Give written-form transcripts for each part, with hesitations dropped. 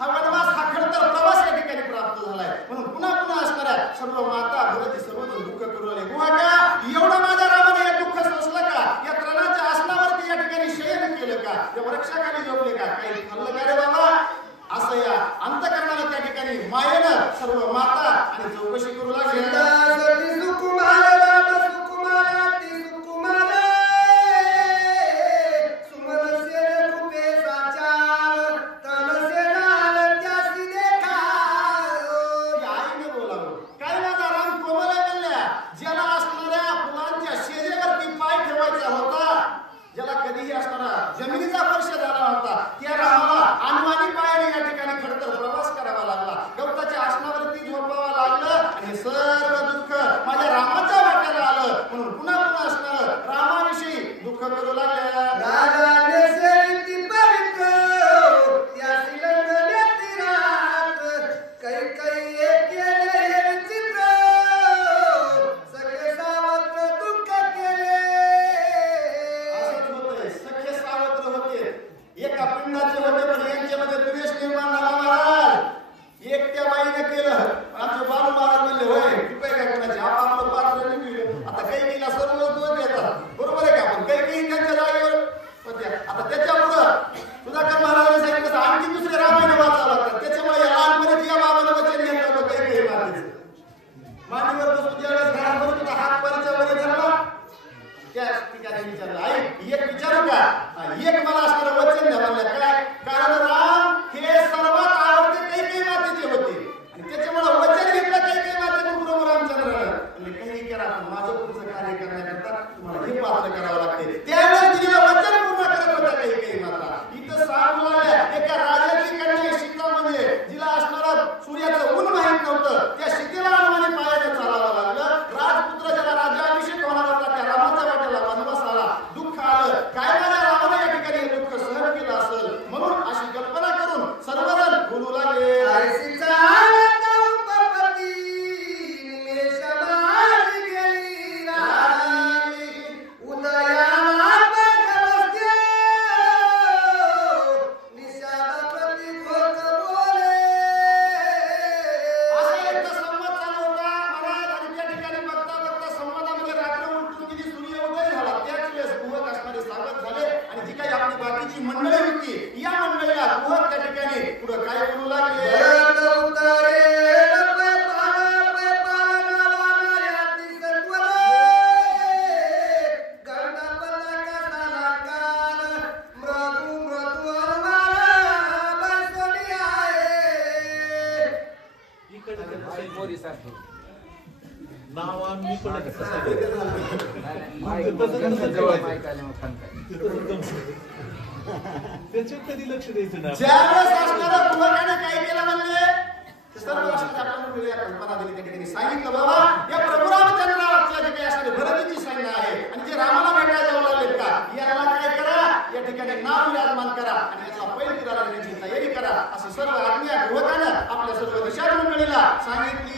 हा वनवास हा खडतर प्रवास या ठिकाणी प्राप्त झालाय. म्हणून पुन्हा पुन्हा असणाऱ्या सर्व माता भरती सर्वजण दुःख करू लागले. गुहाट्या एवढं माझ्या रामाने हे दुःख सोसलं का? या त्रणाच्या आसनावरती या ठिकाणी शयन केलं का? या वृक्षाखाली झोपले का? काही खाल्लं का रे बाबा? असं या अंतःकरणाला त्या ठिकाणी मायेनं सर्व माता आणि चौकशी करू लागल्या. जमिनीचा स्पर्श झाला होता त्या रामाला अनवाणी पायाने या ठिकाणी खडतर प्रवास करावा लागला. गवताच्या आसनावरती झोपावा लागलं आणि सर्व दुःख माझ्या रामाच्या वाट्याला आलं. म्हणून पुन्हा पुन्हा असणारं रामाविषयी दुःख करू लागल्या. कधी लक्ष द्यायचं ना. ज्यावेळेस असणारा बुवाने काय केलं म्हणजे सर्व गोष्टी आपण वेगळ्या कल्पना दिली. त्या ठिकाणी सांगितलं बाबा या प्रभू रामचंद्राच्या जे काही असणारी भरतीची सैन्य आहे आणि जे रामाला भेटायला जाऊ लागलेत का याला काय करा या ठिकाणी नाव विराजमान करा आणि याला पैल फिरायला देण्याची तयारी करा अशी सर्व आज्ञा गृहकानं आपल्या सर्व दिशा मंडळीला सांगितली.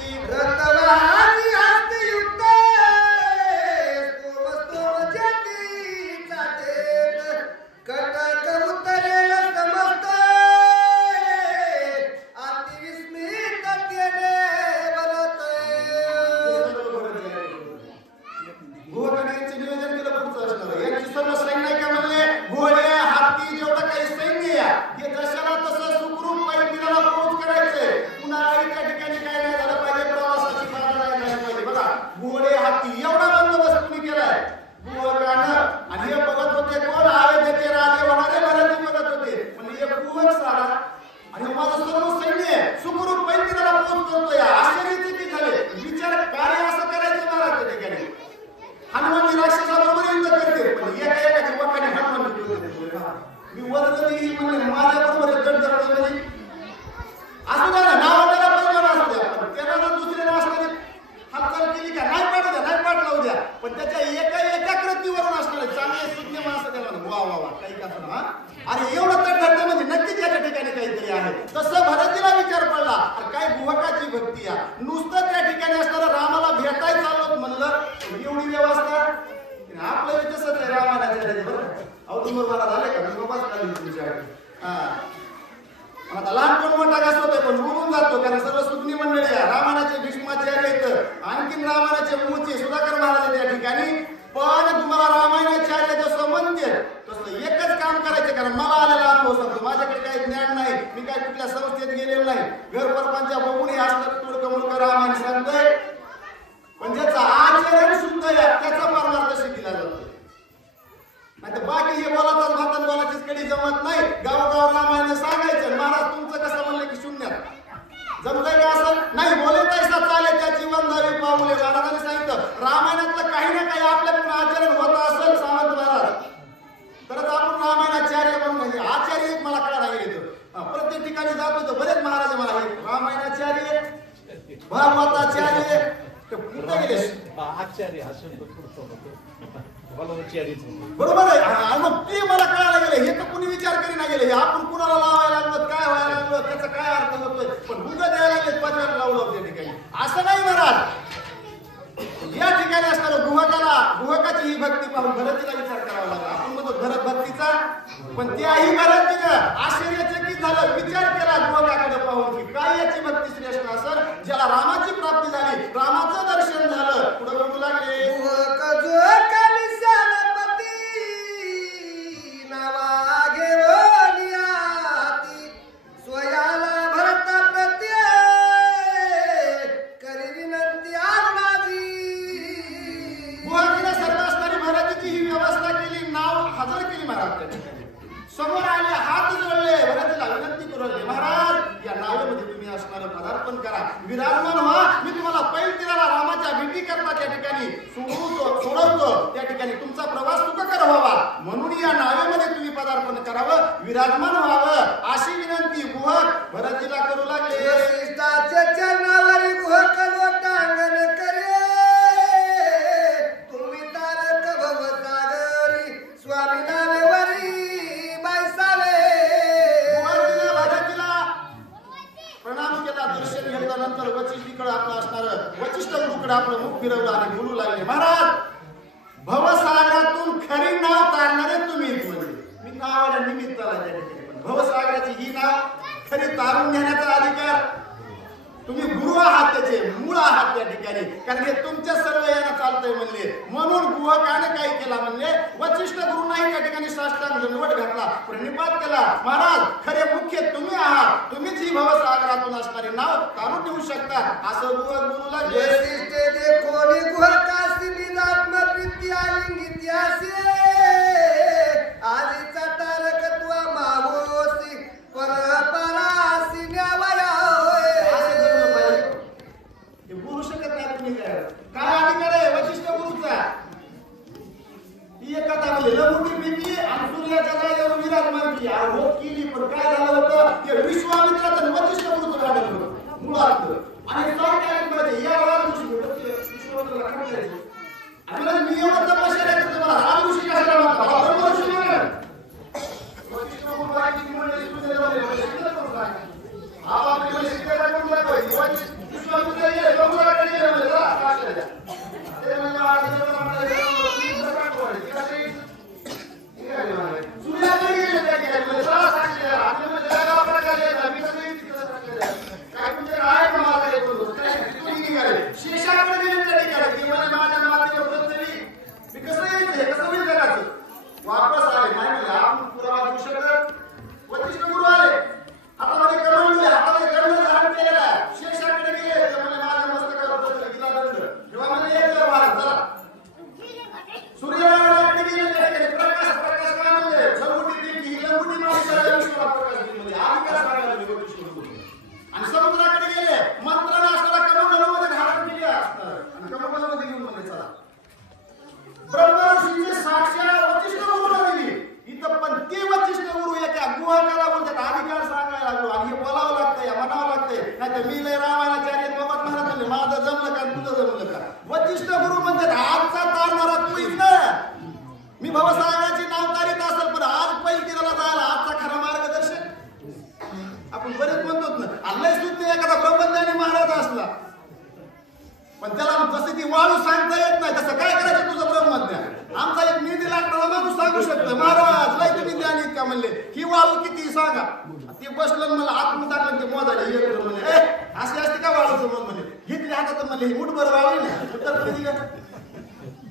आता लहान कोण मोठा कसं होतोय पण बोलून जातो कारण सर्व सुज्ञी मंडळी आहे. रामायणाचे भीष्माचार्य आहेत, आणखीन रामायणाचे मूळचे सुधाकर महाराज त्या ठिकाणी. पण तुम्हाला रामायणाचार्य जसं म्हणते तसं एकच काम करायचं कारण मला आलेला अनुभव सांगतो. माझ्याकडे काही ज्ञान नाही, मी काही कुठल्या संस्थेत गेलेलो नाही, घर परपांच्या बघूनही असलं तोडकं मुडकं रामायण सांगतोय. पण ज्याचा आचरण शुद्ध आहे त्याचा परमार्थ शिकला जातो. नाही तर बाकी हे बोलाचाच भातन बोलाचीच कधी जमत नाही. गावगाव रामायण सांगायचं. महाराज तुमचं कसं म्हणलं की शून्यात जमतंय का असं नाही. बोले तैसा चाले त्याची वंदावी पाऊले. महाराजांनी सांगितलं रामायणातलं काही ना काही आपल्याकडून आचरण होत असेल सावंत महाराज तरच आपण रामायणाचार्य म्हणून म्हणजे आचार्य मला कळायला येतो. प्रत्येक ठिकाणी जातो तर बरेच महाराज मला हे रामायणाचार्य भागवताचार्य कुठे गेले आचार्य बरोबर आहे. मग ते मला कळायला गेले हे तर कुणी विचार करी नाही गेले. आपण कुणाला लावायला लागलो काय व्हायला लागलो त्याचा काय अर्थ होतोय पण भुगा द्यायला लागले पंजाब लावलं त्या ठिकाणी असं नाही महाराज. या ठिकाणी असणारं गुहकाची ही भक्ती पाहून भरतीला विचार करावा लागला. आपण म्हणतो भरत भक्तीचा पण त्याही भरतीनं आश्चर्यचकित झालं. विचार केला गुहकाकडे पाहून की काय याची भक्ती श्रेष्ठ असेल ज्याला रामाची प्राप्ती झाली, रामाचं दर्शन झालं. पुढे बोलू लागले समोर आले हात जोडले भरतीला विनंती करू लागले महाराज या नावेमध्ये तुम्ही असणारं पदार्पण करा, विराजमान व्हा. मी तुम्हाला पैल दिलेला रामाच्या भेटी करता त्या ठिकाणी सोडवतो. त्या ठिकाणी तुमचा प्रवास सुखकर व्हावा म्हणून या नावेमध्ये तुम्ही पदार्पण करावं, विराजमान व्हावं अशी विनंती गुहक भरतीला करू लागले. चरणावरी गुहक लोटांगण करे तुम्ही तारक भवसागरी स्वामी नावेवरी प्रणाम केला. दर्शन घेतल्यानंतर वचिष्ठीकडे आपलं असणार वचिष्ठ गुरुकडे आपलं मुख फिरवलं आणि बोलू लागले महाराज भवसागरातून खरी नाव तारणारे तुम्हीच. म्हणजे मी नावाच्या निमित्ताला त्या ठिकाणी भवसागराची ही नाव खरी तारून घेण्याचा अधिकार तुम्ही गुरु आहात, त्याचे मूळ आहात त्या ठिकाणी कारण हे तुमच्या सर्व यानं चालतंय म्हणले. म्हणून गुहकाने काय केला म्हणले वचिष्ठ गुरु नाही त्या ठिकाणी साष्टांग दंडवत घातला, प्रणिपात केला. महाराज खरे मुख्य तुम्ही आहात, तुम्हीच ही भवसागरातून असणारी नाव तारून ठेवू शकता असं गुहक बोलू लागले. आजीचा तारक तुआ मावोसी परपरासी न्यावया बोलू शकत नाही तुम्ही. काय अधिकार आहे वशिष्ठ गुरुचा? ही एक कथा बोलली लंगोटी पिंपी आणि सूर्याच्या जागेवर विराजमान केली. हो केली पण काय झालं होतं ते विश्वामित्राचं वशिष्ठ गुरुचं वाढलं होतं मुळात आणि काय या विश्वामित्राला काय करायचं आणि मी एवढं तपस्या करायचं तुम्हाला हा ऋषी कशाला म्हणतात बरोबर ऋषी वशिष्ठ गुरु बाकी म्हणजे हा आपल्याला शिकायला कोण दाखवायची विश्वामित्र ये डोंगराकडे ये म्हणजे जा काढल्या ते म्हणजे सूर्याकडे गेले त्या ठिकाणी म्हणजे जा साक्षीदार आपल्या म्हणजे जगाला प्रकाश यायचा मी कसं काय तुमच्या काय मला येतो काय तुम्ही निघाले शेषाकडे गेले त्या ठिकाणी ते म्हणजे माझ्या मातेच्या पृथ्वी मी कसं यायचं कसं होईल जगाचं वापस आले नाही म्हणजे आपण पुरावा देऊ शकत. वचिष्ठ गुरु आले हातामध्ये कमंडलू हातामध्ये दंड धारण केलेला आहे. शेषाकडे गेले ते म्हणजे माझ्या मस्तकावर बसले गेला दंड तेव्हा म्हणजे एक महाराज चला सूर्याकडे गेले त्या ठिकाणी प्रकाश काय म्हणजे लंगोटी देवी ही लंगोटी माझी सगळ्या विश्वाला प्रकाश दिली म्हणजे अधिकार सांगायला मी वचिष्ठ गुरु आणि समुद्राकडे गेले मंत्राला असणारा कमंडलूमध्ये धारण केले असणार आणि कमंडलूमध्ये घेऊन म्हणजे चला ब्रह्मा ऋषीचे साक्षात वचिष्ठ गुरुला दिली. इथं पण ते वचिष्ठ गुरु एका गुहकाला बोलतात अधिकार सांगायला लागलो आणि हे बोलावं लागतंय म्हणावं लागतंय नाही तर मी लय रामायणाचार्य बाबा महाराज माझं जमलं का तुझं जमलं का. वचिष्ठ गुरु म्हणतात आजचा तारणारा तूच ना मी भवसागराची नाव तारीत असेल पण आज पैल किराला जायला आजचा खरा मार्गदर्शक आपण बरेच म्हणतो ना अल्लाह सुद्धा एखादा ब्रह्मज्ञानी महाराज असला पण त्याला जसं ती वाळू सांगता येत नाही तसं काय करायचं तुझं ब्रह्मज्ञान. आमचा एक निधी लागणारा माणूस सांगू शकतो महाराज लय तुम्ही ज्ञानी का म्हणले ही वाळू किती सांगा. ते बसलं आणि मला आतमध्ये टाकलं ते मोजायला एक म्हणले असे असते का वाळूचं मग म्हणले घेतली हातात म्हणले ही मुठभर वाळू ना उत्तर कुठे दिलं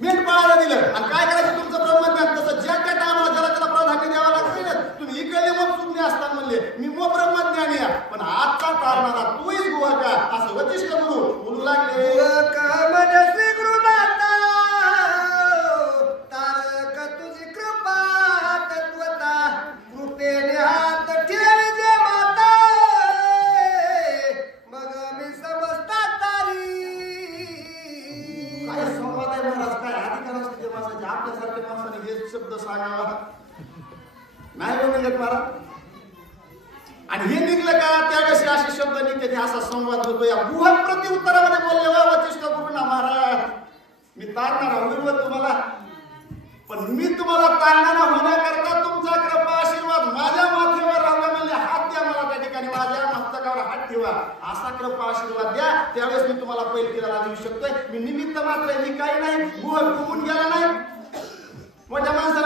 मीठ पाळायला दिलं. आणि काय करायचं तुमचं ब्रह्मज्ञान तसं ज्या त्या टायमाला ज्याला त्याला प्राधान्य द्यावं लागतं ना. तुम्ही इकडले मग सुज्ञ असतात म्हणले मी मग ब्रह्मज्ञानी आहे पण आजचा तारणारा तूच गुहा का असं वचिष्ठ गुरु बोलू लागले. आपल्यासारख्या माणसाने हे शब्द सांगावा नाही म्हणत महाराज. आणि हे निघलं का त्यावेळेस असे शब्द निघते असा संवाद होतो. या गुहा प्रति उत्तरामध्ये बोलले वा वचिष्ठ गुरुना महाराज मी तारणारा होईल तुम्हाला पण मी तुम्हाला तारणारा होण्याकरता तुमचा कृपा आशीर्वाद माझ्या माथेवर राहूया म्हणले हात द्या मला त्या ठिकाणी माझ्या मस्तकावर हात ठेवा असा कृपा आशीर्वाद द्या त्यावेळेस मी तुम्हाला पैलकीला देऊ शकतोय. मी निमित्त मात्र मी काही नाही गुहा घुमून गेला नाही. मोठ्या माणसाला